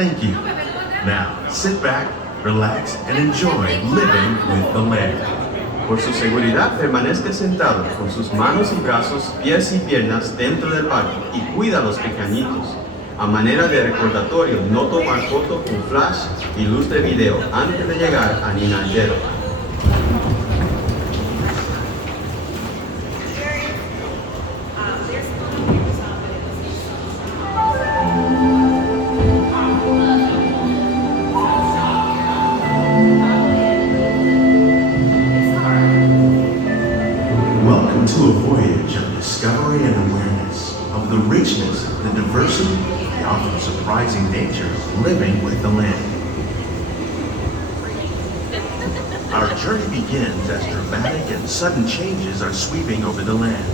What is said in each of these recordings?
Thank you. Now, sit back, relax, and enjoy living with the land. Por su seguridad, permanezca sentado con sus manos y brazos, pies y piernas dentro del barco y cuida a los pequeñitos. A manera de recordatorio, no tomar foto con flash y luz de video antes de llegar a Ninaldero. Welcome to a voyage of discovery and awareness of the richness, the diversity, the often surprising nature of living with the land. Our journey begins as dramatic and sudden changes are sweeping over the land.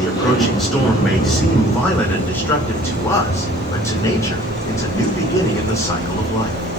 The approaching storm may seem violent and destructive to us, but to nature, it's a new beginning in the cycle of life.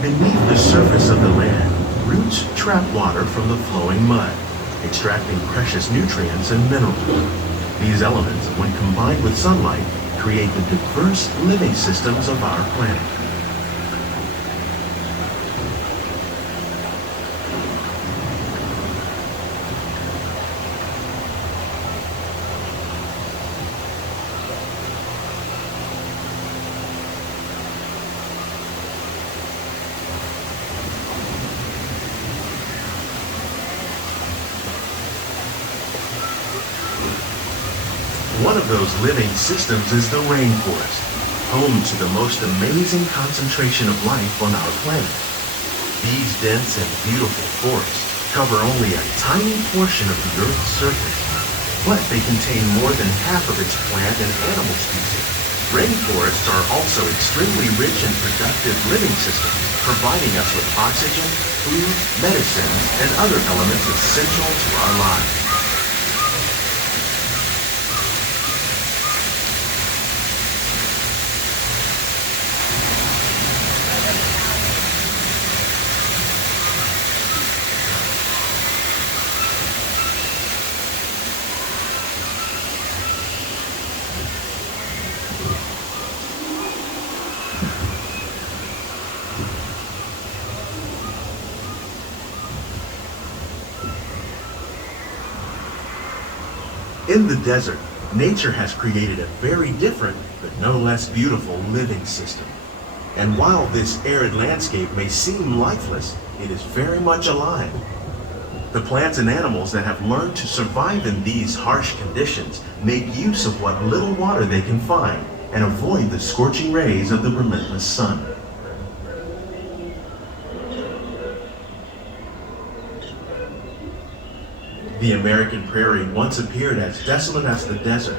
Beneath the surface of the land, roots trap water from the flowing mud, extracting precious nutrients and minerals. These elements, when combined with sunlight, create the diverse living systems of our planet. One of those living systems is the rainforest, home to the most amazing concentration of life on our planet. These dense and beautiful forests cover only a tiny portion of the Earth's surface, but they contain more than half of its plant and animal species. Rainforests are also extremely rich and productive living systems, providing us with oxygen, food, medicines, and other elements essential to our lives. In the desert, nature has created a very different, but no less beautiful living system. And while this arid landscape may seem lifeless, it is very much alive. The plants and animals that have learned to survive in these harsh conditions make use of what little water they can find and avoid the scorching rays of the relentless sun. The American prairie once appeared as desolate as the desert,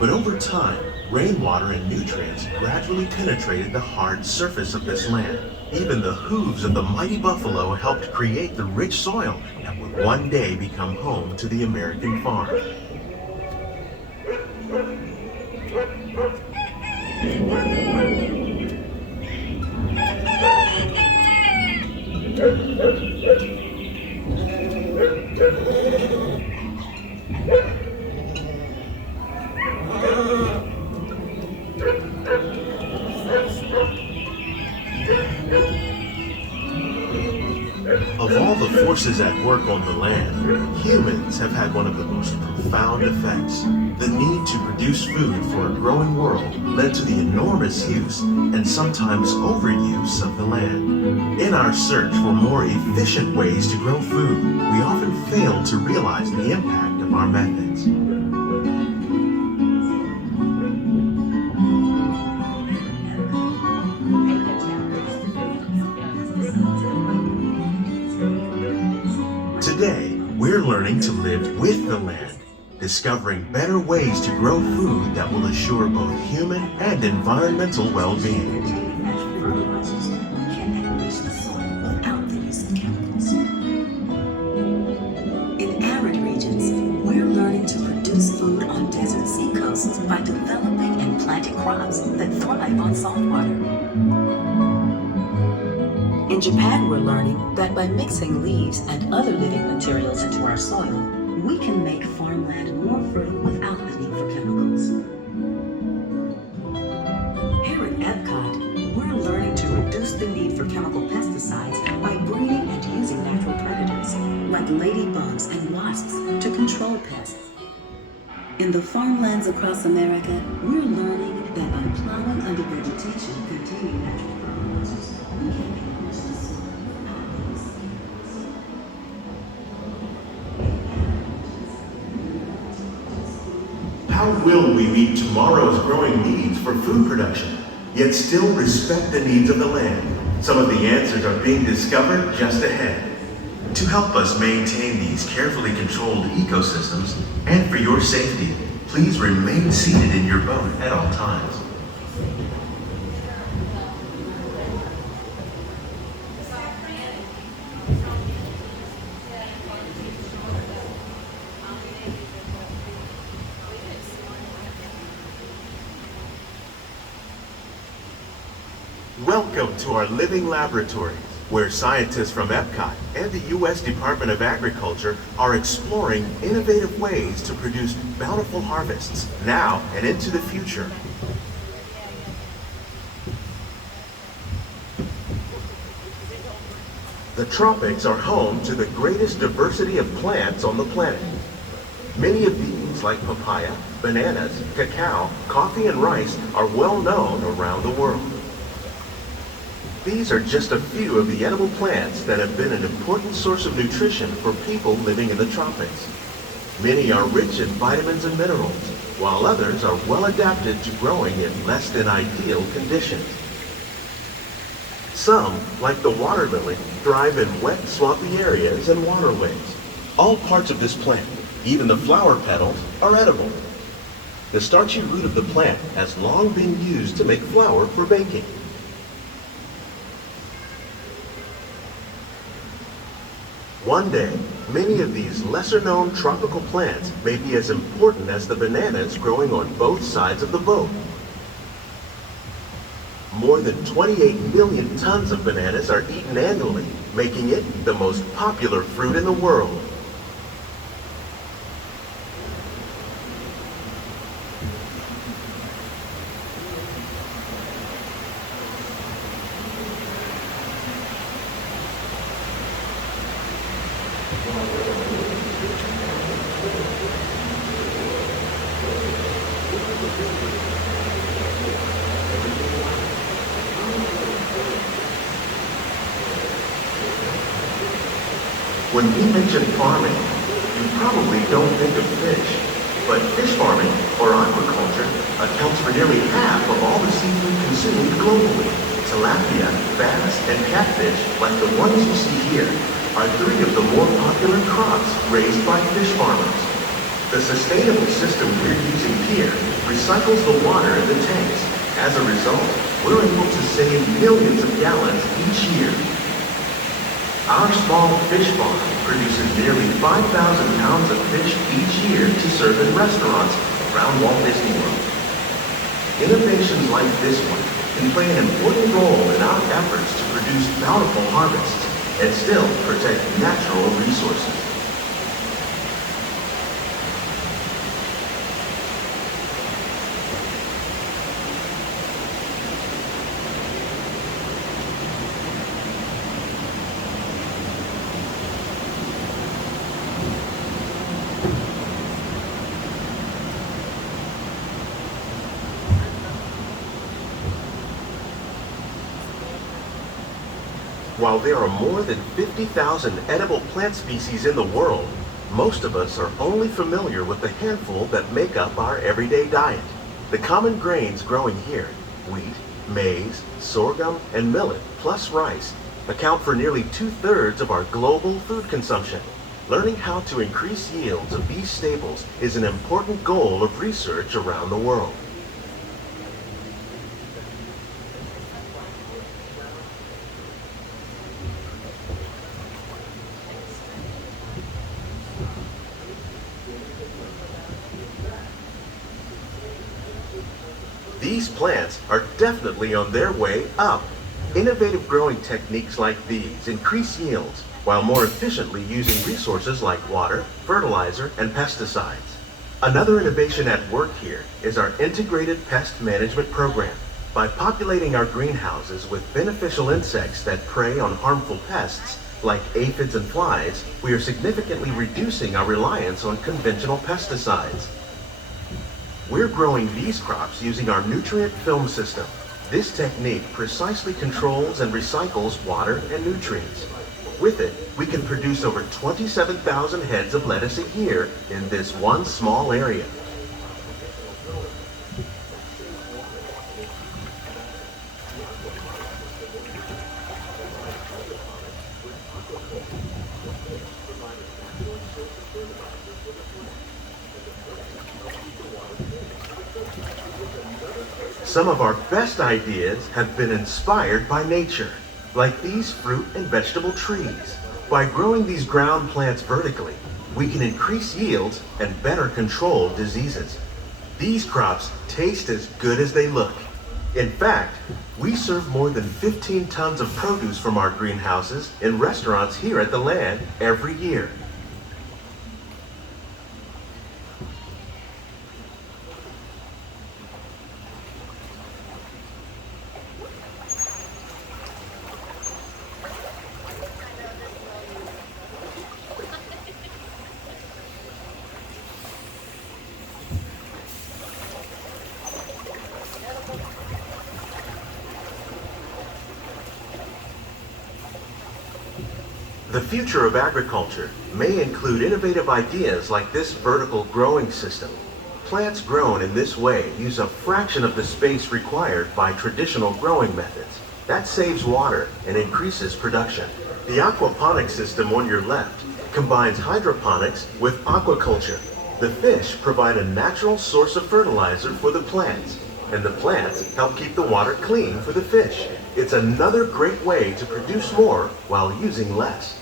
but over time, rainwater and nutrients gradually penetrated the hard surface of this land. Even the hooves of the mighty buffalo helped create the rich soil that would one day become home to the American farm. Of all the forces at work on the land, humans have had one of the most profound effects. The need to produce food for a growing world led to the enormous use and sometimes overuse of the land. In our search for more efficient ways to grow food, we often fail to realize the impact of our methods. Today, We're learning to live with the land, discovering better ways to grow food that will assure both human and environmental well-being. In arid regions, we're learning to produce food on desert seacoasts by developing and planting crops that thrive on salt water. In Japan, we're learning that by mixing leaves and other living materials into our soil, we can make farmland more fertile without the need for chemicals. Here at EPCOT, we're learning to reduce the need for chemical pesticides by breeding and using natural predators, like ladybugs and wasps, to control pests. In the farmlands across America, we're learning that by plowing under vegetation containing natural fertilizers, we can increase the soil without using chemicals. How will we meet tomorrow's growing needs for food production, yet still respect the needs of the land? Some of the answers are being discovered just ahead. To help us maintain these carefully controlled ecosystems, and for your safety, please remain seated in your boat at all times. Welcome to our living laboratories, where scientists from EPCOT and the U.S. Department of Agriculture are exploring innovative ways to produce bountiful harvests now and into the future. The tropics are home to the greatest diversity of plants on the planet. Many of these, like papaya, bananas, cacao, coffee, and rice, are well known around the world. These are just a few of the edible plants that have been an important source of nutrition for people living in the tropics. Many are rich in vitamins and minerals, while others are well adapted to growing in less than ideal conditions. Some, like the water lily, thrive in wet, swampy areas and waterways. All parts of this plant, even the flower petals, are edible. The starchy root of the plant has long been used to make flour for baking. One day, many of these lesser-known tropical plants may be as important as the bananas growing on both sides of the boat. More than 28 million tons of bananas are eaten annually, making it the most popular fruit in the world. When we mention farming, you probably don't think of fish. But fish farming, or aquaculture, accounts for nearly half of all the seafood consumed globally. Tilapia, bass, and catfish, like the ones you see here, are three of the more popular crops raised by fish farmers. The sustainable system we're using here recycles the water in the tanks. As a result, we're able to save millions of gallons each year. Our small fish farm produces nearly 5,000 pounds of fish each year to serve in restaurants around Walt Disney World. Innovations like this one can play an important role in our efforts to produce bountiful harvests and still protect natural resources. While there are more than 50,000 edible plant species in the world, most of us are only familiar with the handful that make up our everyday diet. The common grains growing here, wheat, maize, sorghum, and millet, plus rice, account for nearly 2/3 of our global food consumption. Learning how to increase yields of these staples is an important goal of research around the world. These plants are definitely on their way up. Innovative growing techniques like these increase yields while more efficiently using resources like water, fertilizer, and pesticides. Another innovation at work here is our integrated pest management program. By populating our greenhouses with beneficial insects that prey on harmful pests like aphids and flies, we are significantly reducing our reliance on conventional pesticides. We're growing these crops using our nutrient film system. This technique precisely controls and recycles water and nutrients. With it, we can produce over 27,000 heads of lettuce a year in this one small area. Some of our best ideas have been inspired by nature, like these fruit and vegetable trees. By growing these ground plants vertically, we can increase yields and better control diseases. These crops taste as good as they look. In fact, we serve more than 15 tons of produce from our greenhouses in restaurants here at the land every year. The future of agriculture may include innovative ideas like this vertical growing system. Plants grown in this way use a fraction of the space required by traditional growing methods. That saves water and increases production. The aquaponics system on your left combines hydroponics with aquaculture. The fish provide a natural source of fertilizer for the plants, and the plants help keep the water clean for the fish. It's another great way to produce more while using less.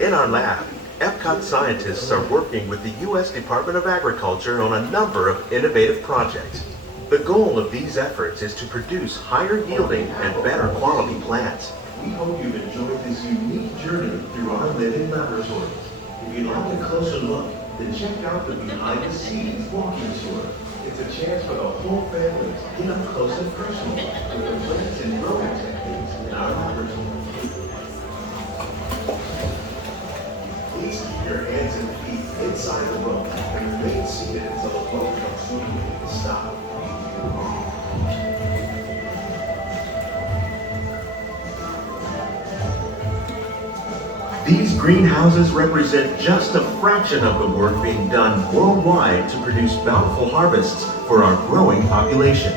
In our lab, EPCOT scientists are working with the U.S. Department of Agriculture on a number of innovative projects. The goal of these efforts is to produce higher yielding and better quality plants. We hope you've enjoyed this unique journey through our living laboratories. If you'd like a closer look, then check out the behind the scenes walking tour. It's a chance for the whole family to get up close and personal with the plants and growing techniques in our laboratory. Please keep your hands and feet inside the boat and remain seated until the boat comes to a complete stop. These greenhouses represent just a fraction of the work being done worldwide to produce bountiful harvests for our growing population.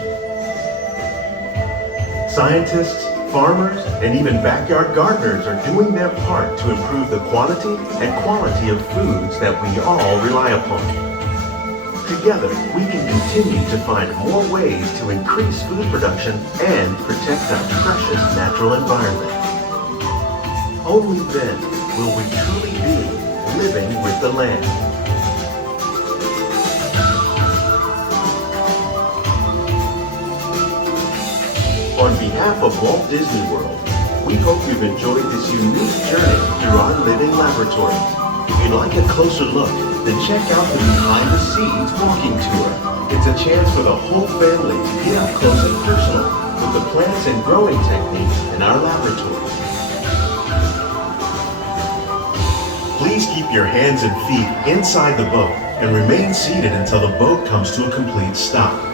Scientists, farmers, and even backyard gardeners are doing their part to improve the quantity and quality of foods that we all rely upon. Together, we can continue to find more ways to increase food production and protect our precious natural environment. Only then will we truly be living with the land. On behalf of Walt Disney World, we hope you've enjoyed this unique journey through our living laboratories. If you'd like a closer look, then check out the behind the scenes walking tour. It's a chance for the whole family to get up close and personal with the plants and growing techniques in our laboratories. Please keep your hands and feet inside the boat and remain seated until the boat comes to a complete stop.